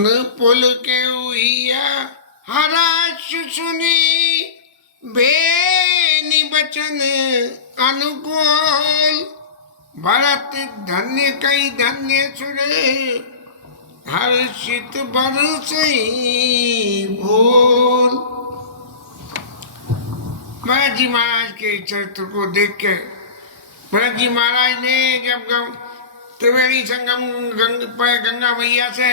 तन पुल के उइया हराश सुनी बेनि बचन अनुकूल भरत धन्य कई धन्य सुरे हर्षित बरसई भूल। भरत जी महाराज के चरित्र को देख के भरत जी महाराज ने जब त्रिवेणी संगम गंगा मैया से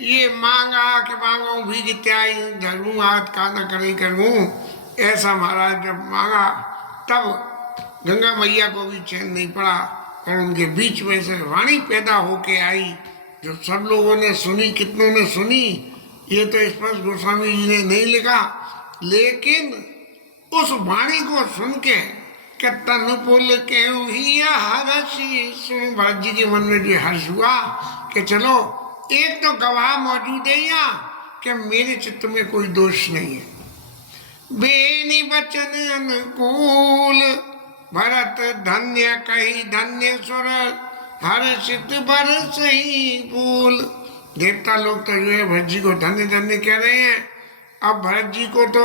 ये मांगा कि मांगो भी जित्याई धरूं हाथ का न करी करूं, ऐसा महाराज जब मांगा तब गंगा मैया को भी चैन नहीं पड़ा और उनके बीच में से वाणी पैदा होके आई जो सब लोगों ने सुनी। कितनों ने सुनी ये तो स्पष्ट गोस्वामी जी ने नहीं लिखा, लेकिन उस वाणी को सुन के तन पुल के हर्षी सुन भरत जी के मन में जो हर्ष हुआ कि चलो एक तो गवाह मौजूद है यहाँ कि मेरे चित्त में कोई दोष नहीं है। बेनि बचन अनुकूल भरत धन्य कही धन्य सुर हर्षित बरसई फूल। देवता लोग तो जो है भरत जी को धन्य धन्य कह रहे हैं। अब भरत जी को तो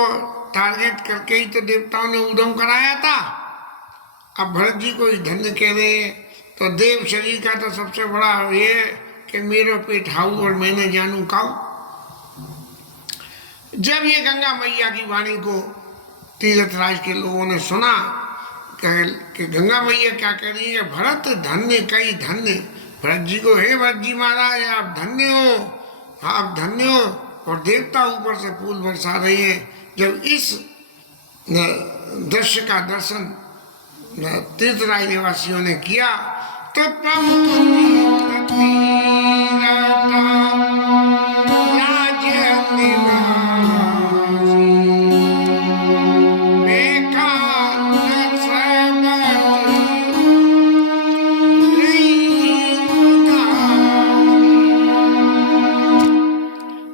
टारगेट करके ही तो देवताओं ने उद्यम कराया था, अब भरत जी को ही धन्य कह रहे हैं। तो देव शरीर का तो सबसे बड़ा ये कि मेरो पेट हाउ और मैंने जानू काऊ। जब ये गंगा मैया की वाणी को तीर्थराज के लोगों ने सुना कि गंगा मैया क्या कह रही है, भरत धन्य कई धन्य। भरत जी को हे भरत जी महाराज आप धन्य हो, आप धन्य हो। और देवता ऊपर से फूल बरसा रहे हैं। जब इस दृश्य का दर्शन तीर्थराज निवासियों ने किया तो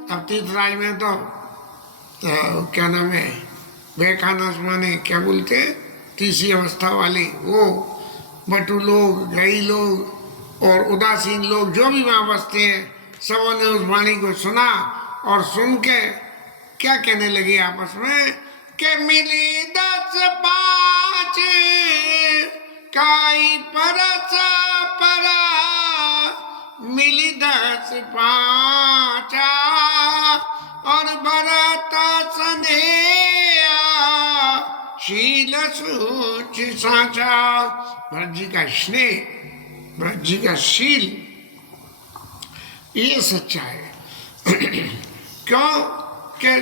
अब तीर्थराज में तो क्या नाम है बेखानस माने क्या बोलते हैं तीसरी अवस्था वाले वो बटू लोग गई लोग और उदासीन लोग जो भी वहाँ बसते हैं सबों ने उस वाणी को सुना और सुन के क्या कहने लगे आपस में कि मिली 10-5 काई परस परा मिली 10-5 और भरत स्नेहा शील सूच साचा। भरत जी का स्नेह भरत जी का शील ये सच्चा है। क्यों कि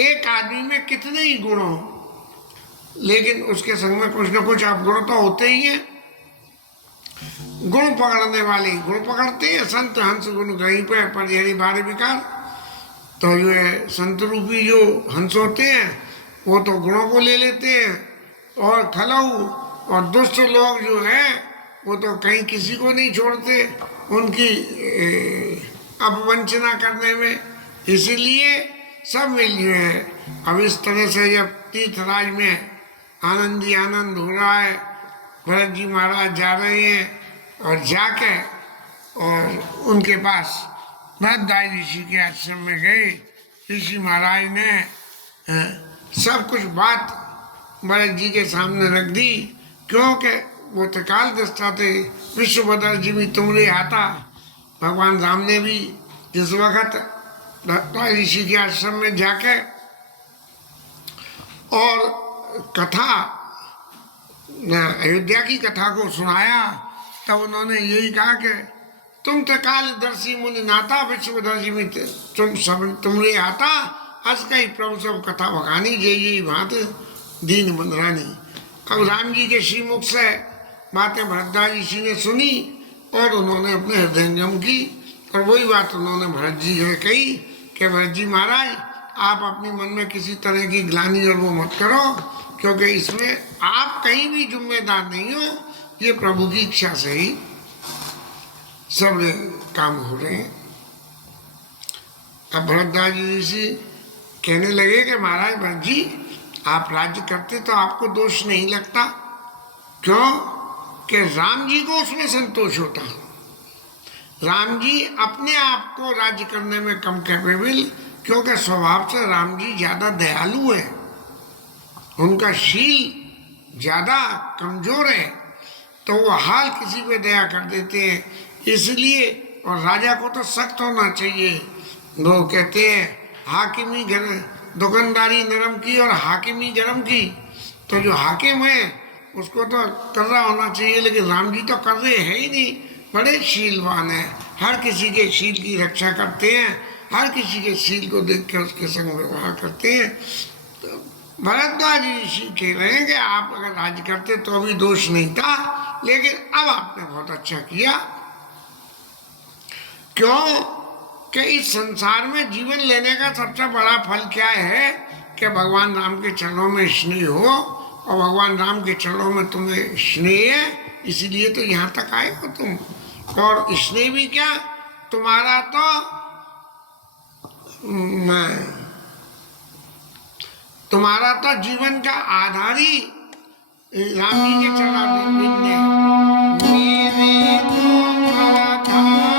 एक आदमी में कितने ही गुण हो लेकिन उसके संग में कुछ न कुछ अवगुण तो होते ही हैं। गुण पकड़ने वाले गुण पकड़ते हैं। संत हंस गुण कहीं पे परिहरी बारे विकार। तो जो है संत रूपी जो हंस होते हैं वो तो गुणों को ले लेते हैं और खलऊ और दुष्ट लोग जो हैं वो तो कहीं किसी को नहीं छोड़ते उनकी अपवंचना करने में। इसीलिए सब मिल जो है। अब इस तरह से जब तीर्थराज में आनंद ही आनंद हो रहा है, भरत जी महाराज जा रहे हैं और जाके और उनके पास भरद्वाज ऋषि के आश्रम में गए। ऋषि महाराज ने सब कुछ बात भरत जी के सामने रख दी क्योंकि वो त्रिकाल दृष्टा थे। विश्वभद्र जी भी तुमरे आता। भगवान राम ने भी जिस वक्त भरद्वाज ऋषि के आश्रम में जाके और कथा अयोध्या की कथा को सुनाया तब उन्होंने यही कहा कि तुम त्रिकालदर्शी मुनि नाता विश्वभद्र जी में तुम सब तुमरे आता अस कई प्रभु सब कथा भगानी जय जय भात दीन बंधरानी। अब राम जी के श्रीमुख से बातें भरद्वाज ऋषि ने सुनी और उन्होंने अपने हृदयंगम की और वही बात उन्होंने भरत जी से कही कि भरत जी महाराज आप अपने मन में किसी तरह की ग्लानि और वो मत करो क्योंकि इसमें आप कहीं भी जिम्मेदार नहीं हो। ये प्रभु की इच्छा से ही सब काम हो रहे हैं। अब भरद्वाज ऋषि कहने लगे कि महाराज भरत जी आप राज्य करते तो आपको दोष नहीं लगता। क्यों कि राम जी को उसमें संतोष होता। राम जी अपने आप को राज्य करने में कम कैपेबल, क्योंकि स्वभाव से राम जी ज्यादा दयालु है, उनका शील ज्यादा कमजोर है, तो वो हाल किसी पे दया कर देते हैं, इसलिए। और राजा को तो सख्त होना चाहिए। वो कहते हैं हाकिमी दुकानदारी नरम की और हाकिमी गरम की, तो जो हाकिम है उसको तो कर रहा होना चाहिए, लेकिन राम जी तो कर रहे हैं ही नहीं, बड़े शीलवान है, हर किसी के शील की रक्षा करते हैं, हर किसी के शील को देख के उसके संग व्यवहार करते हैं। तो भरद्वाज ऋषि कह रहे हैं कि आप अगर राज करते तो भी दोष नहीं था, लेकिन अब आपने बहुत अच्छा किया। क्यों कि इस संसार में जीवन लेने का सबसे बड़ा फल क्या है कि भगवान राम के चरणों में स्नेह हो, और भगवान राम के चरणों में तुम्हें स्नेह है, इसीलिए तो यहाँ तक आए हो तुम। और स्नेह भी क्या, तुम्हारा तो जीवन का आधार ही राम जी के चरणारविंद है। मेरे तो आधार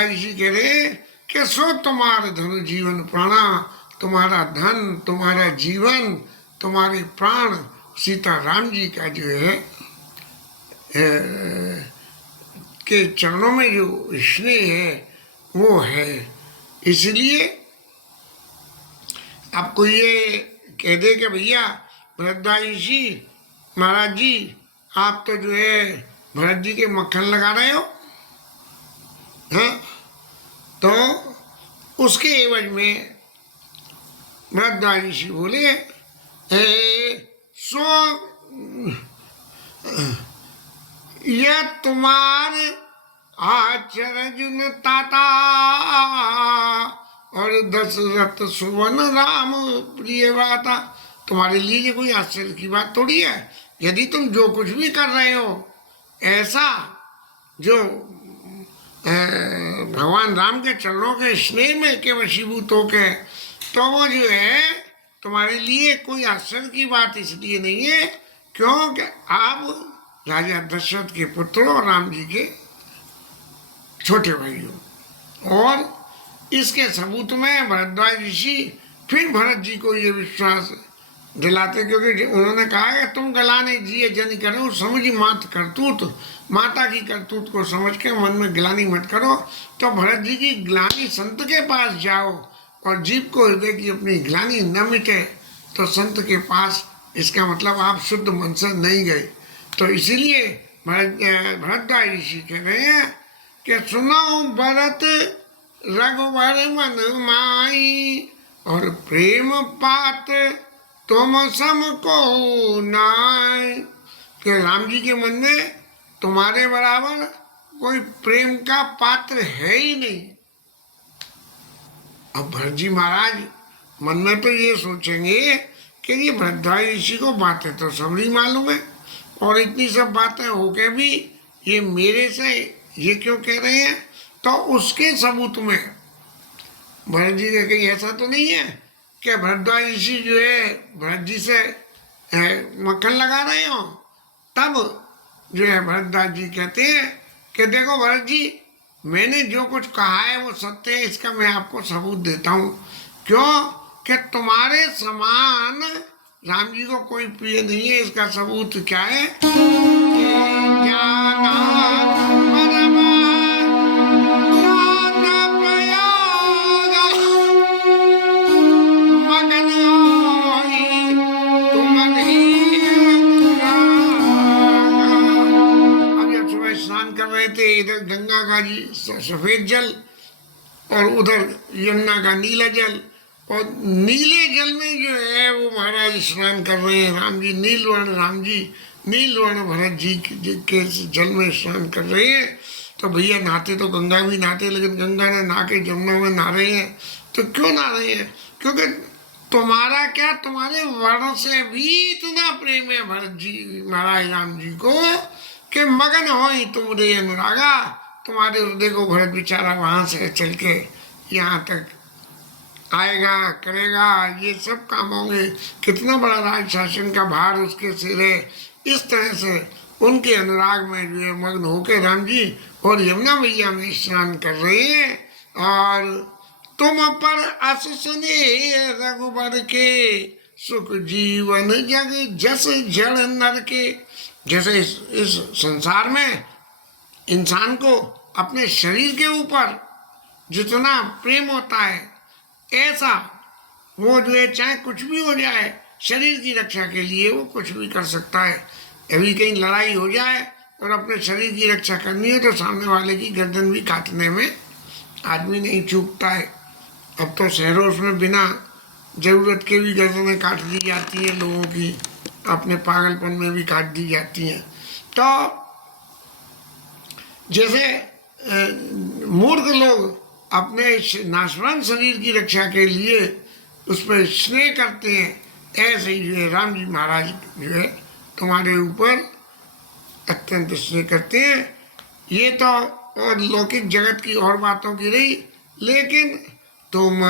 ऋषि कह रहे कि सो तुम्हारे धन जीवन प्राणा, तुम्हारा धन, तुम्हारा जीवन, तुम्हारे प्राण सीता राम जी का जो है के चरणों में जो स्नेह है वो है। इसलिए आपको ये कह दे कि भैया भरद्वाज ऋषि महाराज जी, आप तो जो है भरत जी के मक्खन लगा रहे हो, हाँ, तो उसके एवज में भरद्वाज ऋषि बोले सो यह तुम्हारे आचरण ताता और दशरथ सुवन राम प्रिय बाता। तुम्हारे लिए ये कोई आश्चर्य की बात थोड़ी है, यदि तुम जो कुछ भी कर रहे हो ऐसा जो भगवान राम के चरणों के स्नेह में के वशीभूत होके, तो वो जो है तुम्हारे लिए कोई आश्चर्य की बात इसलिए नहीं है क्योंकि आप राजा दशरथ के पुत्र और राम जी के छोटे भाई हो। और इसके सबूत में भरद्वाज ऋषि फिर भरत जी को ये विश्वास दिलाते, क्योंकि उन्होंने कहा कि तुम गलाने जिए जन करो समझी मात करतूत, माता की करतूत को समझ के मन में ग्लानी मत करो। तो भरत जी की ग्लानी संत के पास जाओ, और जीव को हृदय की अपनी ग्लानी न मिटे तो संत के पास, इसका मतलब आप शुद्ध मन से नहीं गए। तो इसीलिए भरद्वाज ऋषि कह रहे हैं कि सुनो भरत रघुवर मन माई, और प्रेम पात्र तुम सम को नाय, कि राम जी के मन में तुम्हारे बराबर कोई प्रेम का पात्र है ही नहीं। अब भरत जी महाराज मन में तो ये सोचेंगे कि ये भरद्वाज ऋषि को बातें तो सबरी मालूम है, और इतनी सब बातें होके भी ये मेरे से ये क्यों कह रहे हैं। तो उसके सबूत में भरत जी ने कहीं ऐसा तो नहीं है कि भरद्वाज ऋषि जो है भरत जी से मक्खन लगा रहे हो। तब जो है भरद्वाज जी कहते हैं कि देखो भरत जी, मैंने जो कुछ कहा है वो सत्य है, इसका मैं आपको सबूत देता हूँ। क्यों कि तुम्हारे समान राम जी को कोई प्रिय नहीं है। इसका सबूत क्या है? कर रहे थे, इधर गंगा का जी सफेद जल और उधर यमुना का नीला जल, और नीले जल में जो है वो महाराज स्नान कर रहे हैं। राम जी नीलवर्ण भरत जी के जल में स्नान कर रहे हैं। तो भैया नहाते तो गंगा भी नहाते, लेकिन गंगा ने नहा के जमुना में नहा रहे हैं। तो क्यों नहा रहे हैं? क्योंकि तुम्हारा क्या, तुम्हारे वर्ण से भी इतना प्रेम है भरत जी महाराज राम जी को कि मगन हो ही तुम रे अनुरागा। तुम्हारे हृदय को भरत बेचारा वहां से चल के यहाँ तक आएगा, करेगा, ये सब काम होंगे। कितना बड़ा राज शासन का भार उसके सिर है। इस तरह से उनके अनुराग में जो है मग्न होकर राम जी और यमुना मैया में स्नान कर रहे हैं। और तुम पर अस सुने रघुबर के सुख जीवन जग जस जड़ नर के। जैसे इस संसार में इंसान को अपने शरीर के ऊपर जितना प्रेम होता है, ऐसा वो जो है चाहे कुछ भी हो जाए शरीर की रक्षा के लिए वो कुछ भी कर सकता है। अभी कहीं लड़ाई हो जाए और अपने शरीर की रक्षा करनी है तो सामने वाले की गर्दन भी काटने में आदमी नहीं चूकता है। अब तो शहरों में बिना जरूरत के भी गर्दनें काट दी जाती है लोगों की, अपने पागलपन में भी काट दी जाती हैं। तो जैसे मूर्ख लोग अपने नाशवान शरीर की रक्षा के लिए उस पर स्नेह करते हैं, ऐसे ही जो है राम जी महाराज जो है तुम्हारे ऊपर अत्यंत स्नेह करते हैं। ये तो और लौकिक जगत की और बातों की रही, लेकिन तुम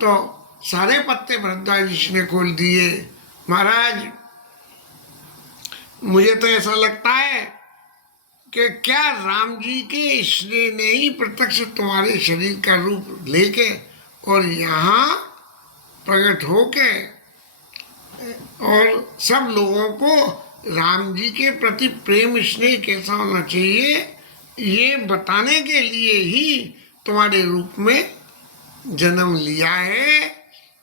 तो सारे पत्ते भरद्वाज जी ने खोल दिए। महाराज मुझे तो ऐसा लगता है कि क्या राम जी के स्नेह ने ही प्रत्यक्ष तुम्हारे शरीर का रूप लेके और यहाँ प्रकट होके और सब लोगों को राम जी के प्रति प्रेम स्नेह कैसा होना चाहिए ये बताने के लिए ही तुम्हारे रूप में जन्म लिया है।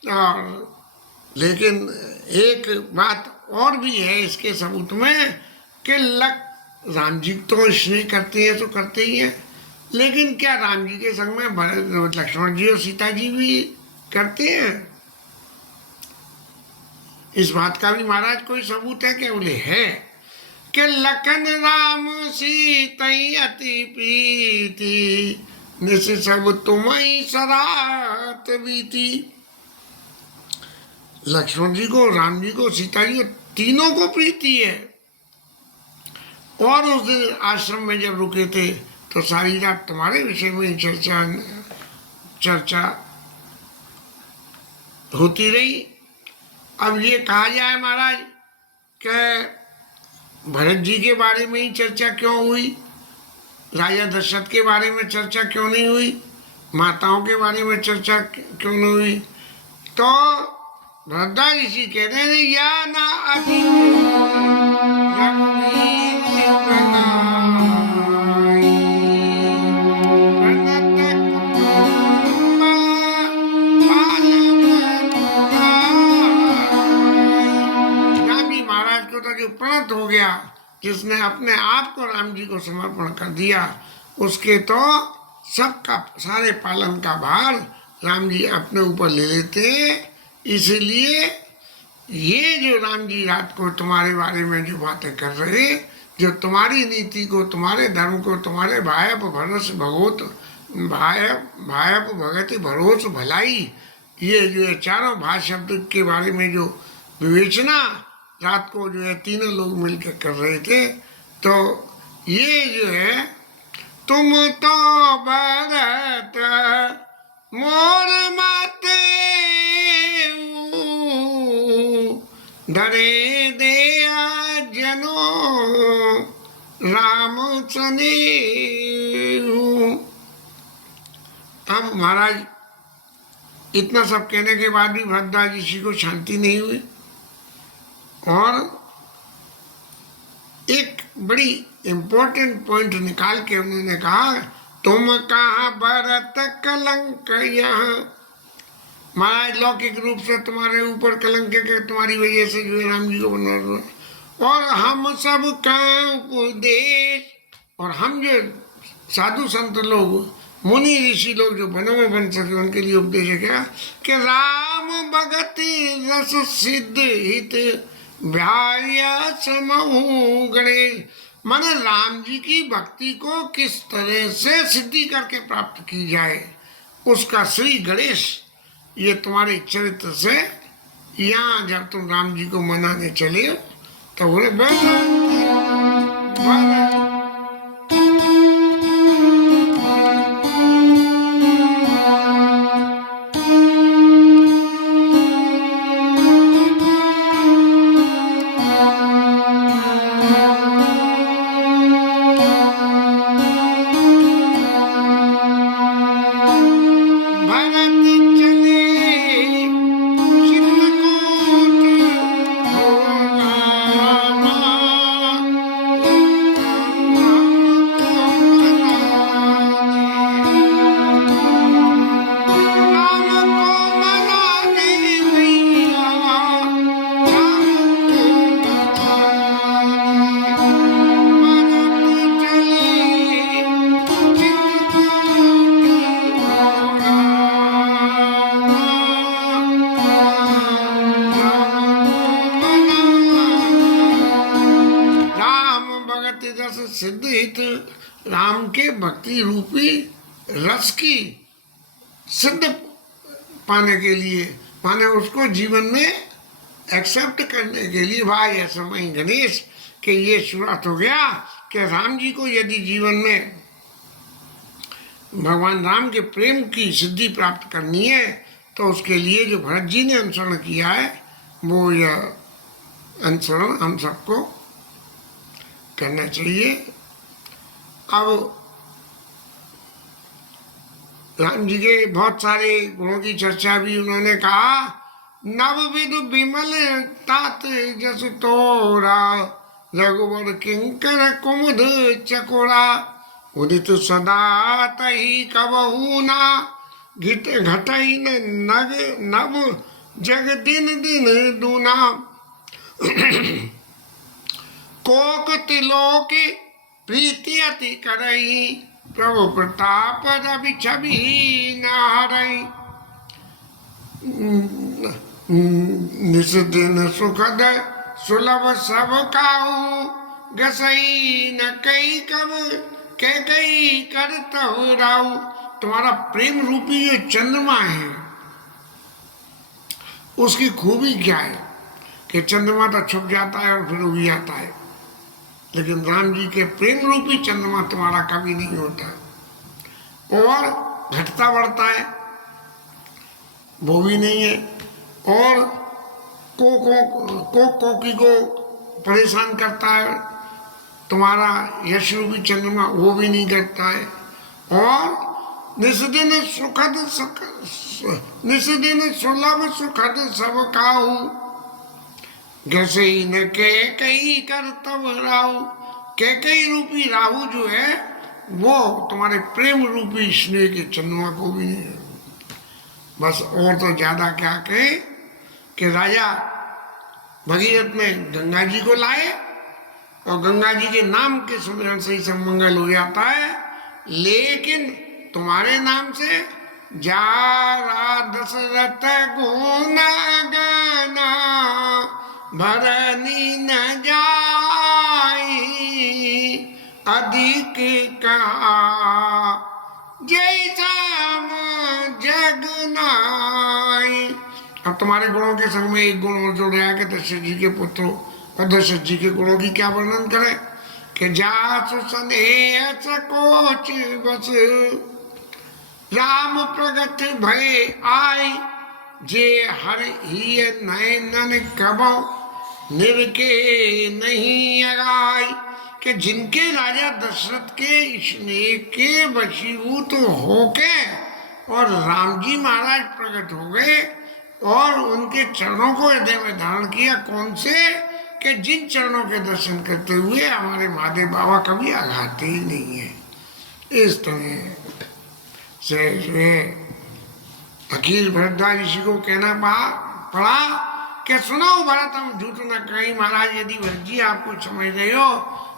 और लेकिन एक बात और भी है इसके सबूत में कि राम जी तो स्नेह करते हैं तो करते ही हैं, लेकिन क्या राम जी के संग में लक्ष्मण जी और सीता जी भी करते हैं? इस बात का भी महाराज कोई सबूत है कि बोले है कि लखन राम सीता अति प्रीति निस सब तुम्हें सरात बीती। लक्ष्मण जी को, राम जी को, सीता जी को, तीनों को प्रीति है। और उस दिन आश्रम में जब रुके थे तो सारी रात तुम्हारे विषय में चर्चा होती रही। अब ये कहा जाए महाराज कि भरत जी के बारे में ही चर्चा क्यों हुई, राजा दशरथ के बारे में चर्चा क्यों नहीं हुई, माताओं के बारे में चर्चा क्यों नहीं हुई? तो भरद्वाज ऋषि कह रहे हैं या ना अति राम जी महाराज को तो जो प्रणत हो गया, जिसने अपने आप को राम जी को समर्पण कर दिया, उसके तो सबका सारे पालन का भार राम जी अपने ऊपर ले लेते हैं। इसलिए ये जो राम जी रात को तुम्हारे बारे में जो बातें कर रहे, जो तुम्हारी नीति को, तुम्हारे धर्म को, तुम्हारे भायप भरोस भगवत भायप भगति भरोस भलाई, ये जो है चारों भाष शब्द के बारे में जो विवेचना रात को जो है तीनों लोग मिलकर कर रहे थे, तो ये जो है तुम तो भरत मोर माते डरे दे जनो राम चने। अब महाराज इतना सब कहने के बाद भी भरद्वाज ऋषि को शांति नहीं हुई और बड़ी इम्पोर्टेंट पॉइंट निकाल के उन्होंने कहा, तुम कहाँ भरत कलंक यहाँ। महाराज लौकिक रूप से तुम्हारे ऊपर कलंक के तुम्हारी वजह से जो है राम जी को बना, और हम सब का उपदेश, और हम जो साधु संत लोग मुनि ऋषि लोग जो वनों में बन सके उनके लिए उपदेश है क्या कि राम भगत रस सिद्ध हित भार्य समूह गणेश। माने राम जी की भक्ति को किस तरह से सिद्धि करके प्राप्त की जाए उसका श्री गणेश ये तुम्हारे चरित्र से यहाँ जब तुम राम जी को मनाने चले तो बोले सिद्ध हित, राम के भक्ति रूपी रस की सिद्ध पाने के लिए, माने उसको जीवन में एक्सेप्ट करने के लिए भाई ऐसा वही गणेश के ये शुरुआत हो गया कि राम जी को यदि जीवन में भगवान राम के प्रेम की सिद्धि प्राप्त करनी है तो उसके लिए जो भरत जी ने अनुसरण किया है वो यह अनुसरण हम सबको करना चाहिए। अब राम जी के बहुत सारे गुणों की चर्चा भी उन्होंने कहा, नवविध विमल तात जस तोरा रघुवर किंकर कुमुद चकोरा उदित सदा तही कबहू ना घिट घटई नग नव जग दिन दिन दूना कोक तिलोक प्रीति अति करई प्रभु प्रताप रवि छवि नारई निस दिन सुखद सुलभ सब काहू गसई न कई कब के कई करत हो राऊ। तुम्हारा प्रेम रूपी ये चंद्रमा है उसकी खूबी क्या है कि चंद्रमा तो छुप जाता है और फिर उग जाता है, लेकिन राम जी के प्रेम रूपी चंद्रमा तुम्हारा कभी नहीं होता और घटता बढ़ता है वो भी नहीं है, और कोकी को परेशान करता है तुम्हारा यश रूपी चंद्रमा वो भी नहीं करता है, और निस्दिन सुखद निस्दिन सुलभ सुखद सब काहू जैसे न के कई कर तब राहु। के कई रूपी राहु जो है वो तुम्हारे प्रेम रूपी स्नेह के चंद्रमा को भी नहीं है। बस और तो ज्यादा क्या कहे कि राजा भगीरथ में गंगा जी को लाए और गंगा जी के नाम के सुमिरन से ही सब मंगल हो जाता है, लेकिन तुम्हारे नाम से जारा दशरथ गुण गाना भरनी न जाई अधिक कहा जय श्याम जगनाई। अब तुम्हारे गुणों के संग में एक गुण और जोड़ रहा है कि दशरथ जी के पुत्रों और दशरथ जी के गुणों की क्या वर्णन करें कि जासु स्नेह सकोच बस राम प्रगट भय आय जे हर ही नयन कबो निरके नहीं अगाई। कि जिनके राजा दशरथ के स्नेह के वशीभूत होके और राम जी महाराज प्रकट हो गए और उनके चरणों को हृदय में धारण किया। कौन से कि जिन चरणों के दर्शन करते हुए हमारे महादेव बाबा कभी आघाते ही नहीं है। इस तरह से अखिल भरद्वाज ऋषि को कहना पड़ा कि सुनो भरत, हम झूठ न कहीं महाराज, यदि भरत जी आप कुछ समझ रहे हो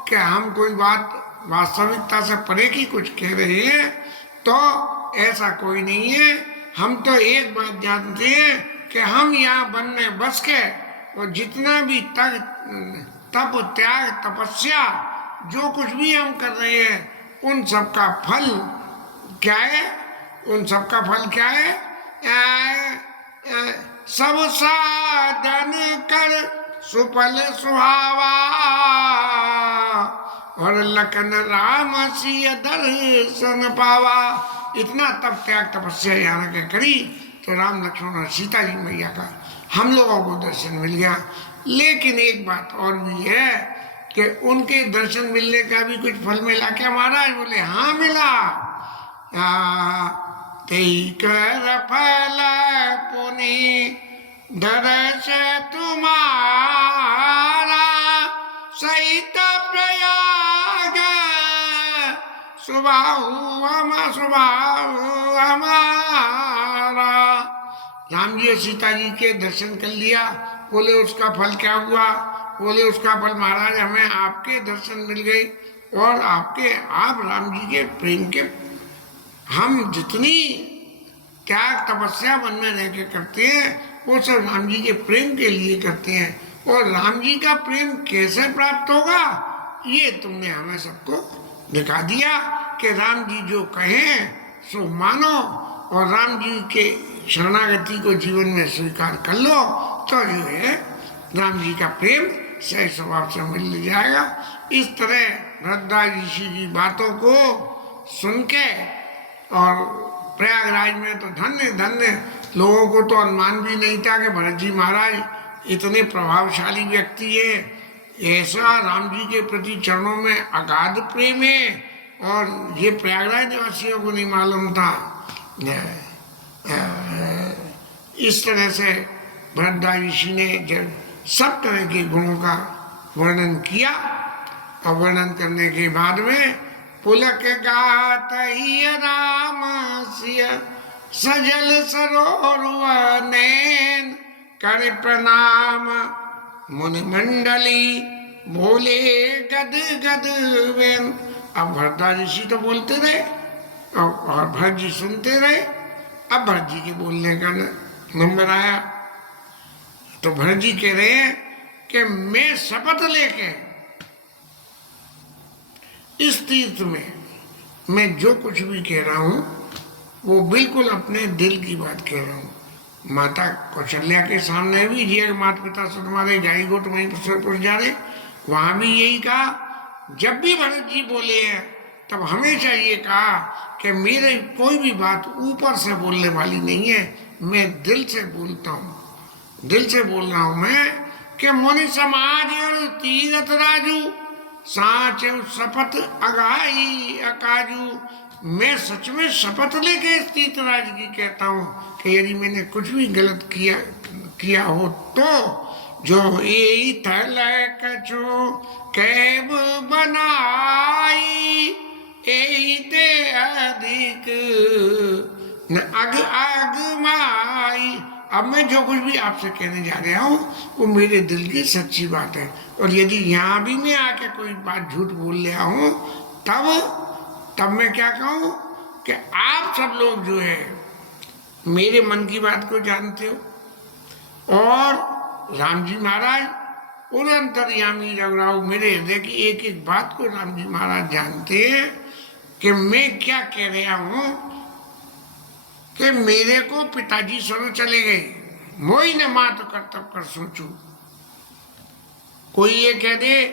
कि हम कोई बात वास्तविकता से परे की कुछ कह रहे हैं, तो ऐसा कोई नहीं है। हम तो एक बात जानते हैं कि हम यहाँ वन में बस के और जितना भी तप त्याग तपस्या जो कुछ भी हम कर रहे हैं, उन सब का फल क्या है? उन सब का फल क्या है? सब साधन कर सुफल सुहावा, और लखन राम सिय दर्शन पावा। इतना तप त्याग तपस्या यहाँ के करी तो राम लक्ष्मण और सीता जी मैया का हम लोगों को दर्शन मिल गया। लेकिन एक बात और भी है कि उनके दर्शन मिलने का भी कुछ फल मिला क्या महाराज? बोले हाँ मिला। तेई कर फल पुनि दर्श तुम्हारा, सहित प्रयाग सुबाहु हमारा। राम जी और सीता जी के दर्शन कर लिया। बोले उसका फल क्या हुआ? बोले उसका फल महाराज हमें आपके दर्शन मिल गए, और आप राम जी के प्रेम के, हम जितनी त्याग तपस्या वन में रह के करते हैं वो सब राम जी के प्रेम के लिए करते हैं। और राम जी का प्रेम कैसे प्राप्त होगा ये तुमने हमें सबको दिखा दिया कि राम जी जो कहें सो मानो, और राम जी के शरणागति को जीवन में स्वीकार कर लो, तो जो है राम जी का प्रेम सही स्वभाव से मिल जाएगा। इस तरह भरद्वाज ऋषि की बातों को सुन के, और प्रयागराज में तो धन्य धन्य लोगों को तो अनुमान भी नहीं था कि भरत जी महाराज इतने प्रभावशाली व्यक्ति है, ऐसा राम जी के प्रति चरणों में अगाध प्रेम है, और ये प्रयागराज निवासियों को नहीं मालूम था। इस तरह से भरद्वाज ऋषि ने जब सब तरह के गुणों का वर्णन किया, और वर्णन करने के बाद में पुलक गात ही राम सिय सजल सरोवर नैन, कर प्रणाम मुनि मंडली बोले गद गद वेन। अब भरद्वाज ऋषि तो बोलते रहे और भरत जी सुनते रहे। अब भरत जी के बोलने का नंबर आया तो भरत जी कह रहे हैं कि मैं शपथ लेके इस तीर्थ में मैं जो कुछ भी कह रहा हूं वो बिल्कुल अपने दिल की बात कह रहा हूं। माता कौशल्या के सामने भी जी माता पिता से तुम्हारे जाई गोट वहीं पर जा रहे, वहां भी यही कहा। जब भी भरत जी बोले हैं तब हमेशा ये कहा कि मेरे कोई भी बात ऊपर से बोलने वाली नहीं है, मैं दिल से बोलता हूँ, दिल से बोल रहा हूँ मैं कि मुनि समाज और तीरथ राजू साच शपथ अगाई अकाजू। मैं सच में शपथ लेके इस तीर्थराज की कहता हूँ कि यदि मैंने कुछ भी गलत किया हो तो जो यही थल कछु कैब बनाई यही ते अधिक न अग माई। अब मैं जो कुछ भी आपसे कहने जा रहा हूँ वो मेरे दिल की सच्ची बात है, और यदि यहाँ भी मैं आके कोई बात झूठ बोल रहा हूँ तब मैं क्या कहूँ कि आप सब लोग जो है मेरे मन की बात को जानते हो, और राम जी महाराज उन अंतर्यामी रघुराव मेरे हृदय की एक एक बात को राम जी महाराज जानते हैं कि मैं क्या कह रहा हूँ। कि मेरे को पिताजी सरो चले गए, मोई ने मात कर तब कर सोचू। कोई ये कह दे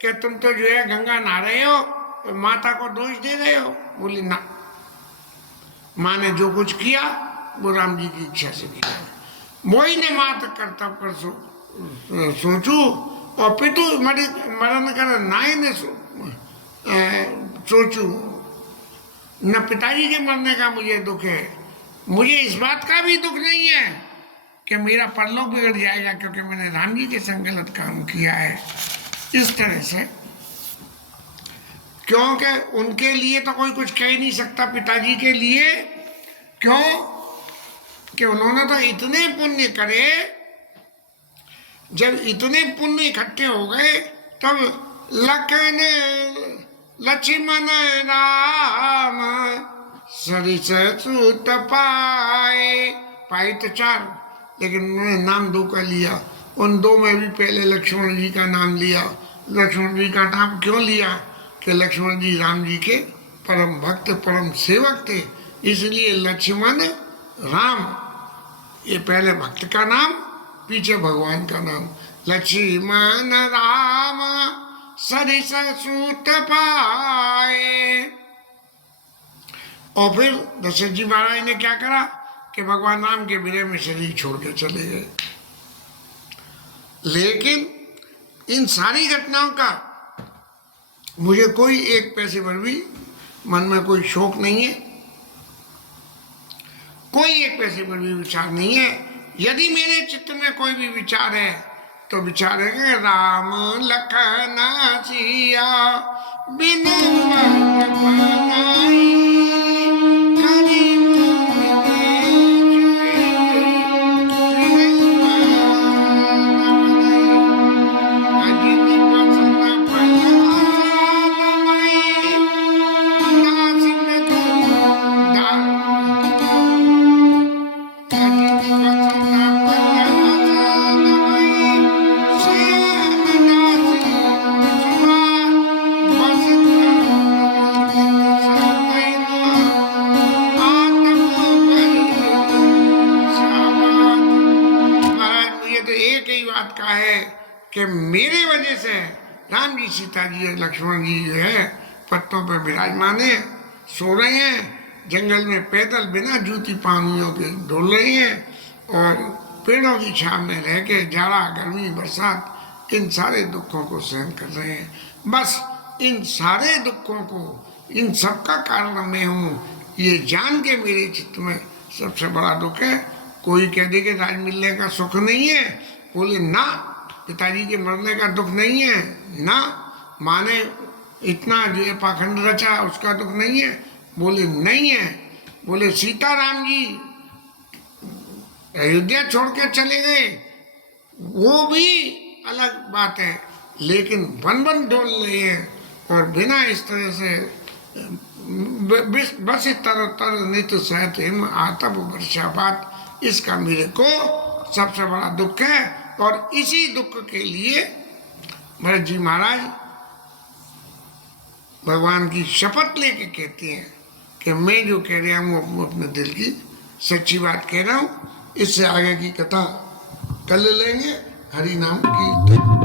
कि तुम तो जो है गंगा नहा रहे हो तो माता को दोष दे रहे हो, बोली ना, माँ ने जो कुछ किया वो राम जी की इच्छा से किया। मोई ने मात कर तब कर सोचू, और पितु मरण कर नाय ने सोचू। न पिताजी के मरने का मुझे दुख है, मुझे इस बात का भी दुख नहीं है कि मेरा परलोक बिगड़ जाएगा क्योंकि मैंने राम जी के संग गलत काम किया है। इस तरह से, क्योंकि उनके लिए तो कोई कुछ कह ही नहीं सकता, पिताजी के लिए। क्यों कि उन्होंने तो इतने पुण्य करे, जब इतने पुण्य इकट्ठे हो गए तब लखन लक्ष्मण राम सरिस सूत पाए। पाए तो 4, लेकिन उन्होंने नाम 2 का लिया। उन 2 में भी पहले लक्ष्मण जी का नाम लिया। लक्ष्मण जी का नाम क्यों लिया कि लक्ष्मण जी राम जी के परम भक्त परम सेवक थे, इसलिए लक्ष्मण राम, ये पहले भक्त का नाम, पीछे भगवान का नाम। लक्ष्मण राम सरिस सूत पाए। और फिर दशरथ जी महाराज ने क्या करा कि भगवान राम के विरह में शरीर छोड़ के चले गए। लेकिन इन सारी घटनाओं का मुझे कोई एक पैसे पर भी मन में कोई शोक नहीं है, कोई एक पैसे पर भी विचार नहीं है। यदि मेरे चित्त में कोई भी विचार है तो विचार है राम लखन सिया बिनु मत बनाई, हरि कि मेरे वजह से राम जी सीता जी और लक्ष्मण जी जो है पत्तों पर विराजमान है, सो रहे हैं, जंगल में पैदल बिना जूती पानियों के डोल रहे हैं, और पेड़ों की छांव में रह के जाड़ा गर्मी बरसात इन सारे दुखों को सहन कर रहे हैं। बस इन सारे दुखों को, इन सब का कारण मैं हूँ, ये जान के मेरे चित्त में सबसे बड़ा दुख है। कोई कह दे कि राज मिलने का सुख नहीं है, बोले ना, पिताजी के मरने का दुख नहीं है ना, माँ ने इतना जो है पाखंड रचा उसका दुख नहीं है, बोले नहीं है। बोले सीताराम जी अयोध्या छोड़ के चले गए वो भी अलग बात है, लेकिन वन वन डोल रहे हैं और बिना इस तरह से बस तर तर नित सहत हिम आतप वर्षापात, इसका मेरे को सबसे बड़ा दुख है। और इसी दुख के लिए भरत जी महाराज भगवान की शपथ लेके कहते हैं कि मैं जो कह रहा हूँ वो अपने दिल की सच्ची बात कह रहा हूँ। इससे आगे की कथा कल लेंगे। हरि नाम की